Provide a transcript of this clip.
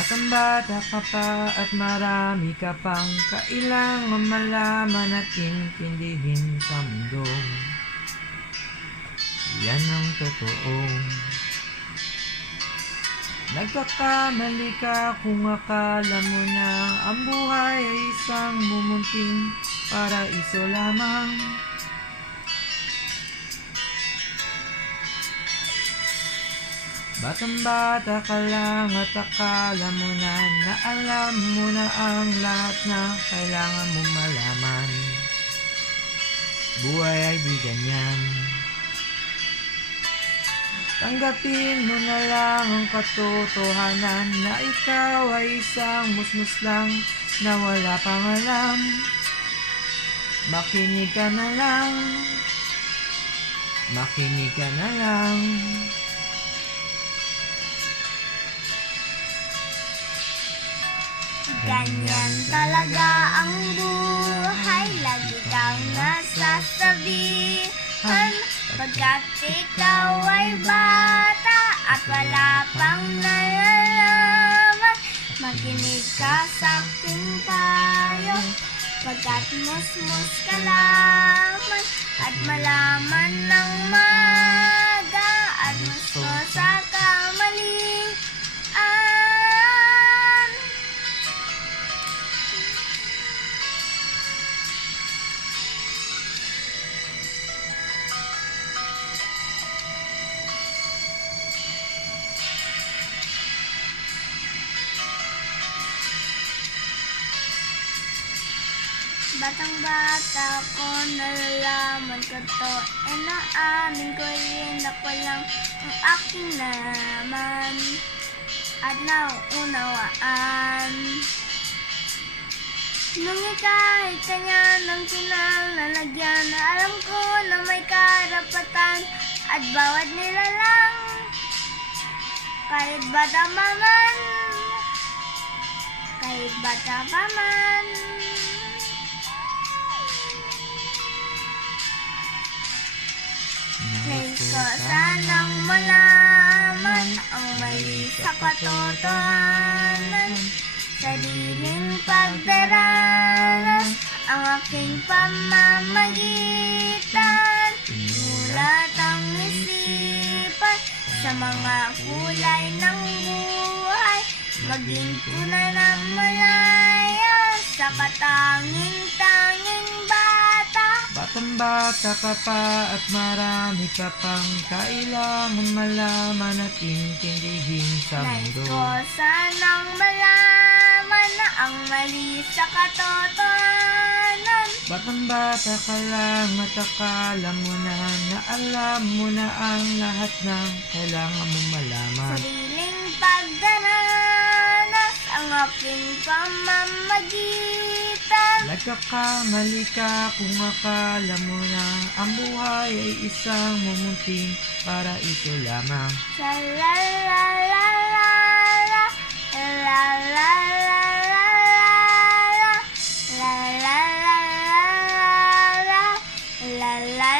Batang-bata ka pa at marami ka pang kailangang malaman at intindihin sa mundo. Yan ang totoo. Nagkakamali ka kung akala mo na ang buhay ay isang mumunting paraiso lamang. Batang-bata ka lang at akala mo na alam mo na ang lahat na kailangan mo malaman. Buhay ay di ganyan. Tanggapin mo na lang ang katotohanan na ikaw ay isang musmus lang na wala pang alam. Makinig ka na lang. Makinig ka na lang. Ganyan talaga ang buhay, lagi kang nasasabihan, pagkat ikaw ay bata at wala pang nalalaman. Makinig ka sa aking payo, pagkat musmus ka lamang, at malaman ng maga at gusto sa kamalian. Batang-bata ko, nalalaman ko to, naamin ko rin na lang ang aking naman at naunawaan. Nung ika'y kanya ng kinalalagyan, alam ko na may karapatan at bawat nilalang, kahit bata pa man, kahit bata pa man. Nais ko sanang malaman ang mali sa katotohanan, sariling pagdaranas ang aking pamamagitan. Mulat ang isipan sa mga kulay ng buhay, maging tunay na malaya sa katanging-tanging bata. Batang-bata ka pa at marami ka pang kailangan malaman at intindihin sa Nais mundo. ko sanang malaman na ang mali sa katotohanan. Batang-bata ka lang at akala mo na alam mo na ang lahat ng kailangan mo malaman. Sariling pagdaranas ang aking pamamagitan. Nagkakamali ka kung akala mo na ang buhay ay isang mumunting paraiso lamang. La la la la la la la la la la la la la la la la la la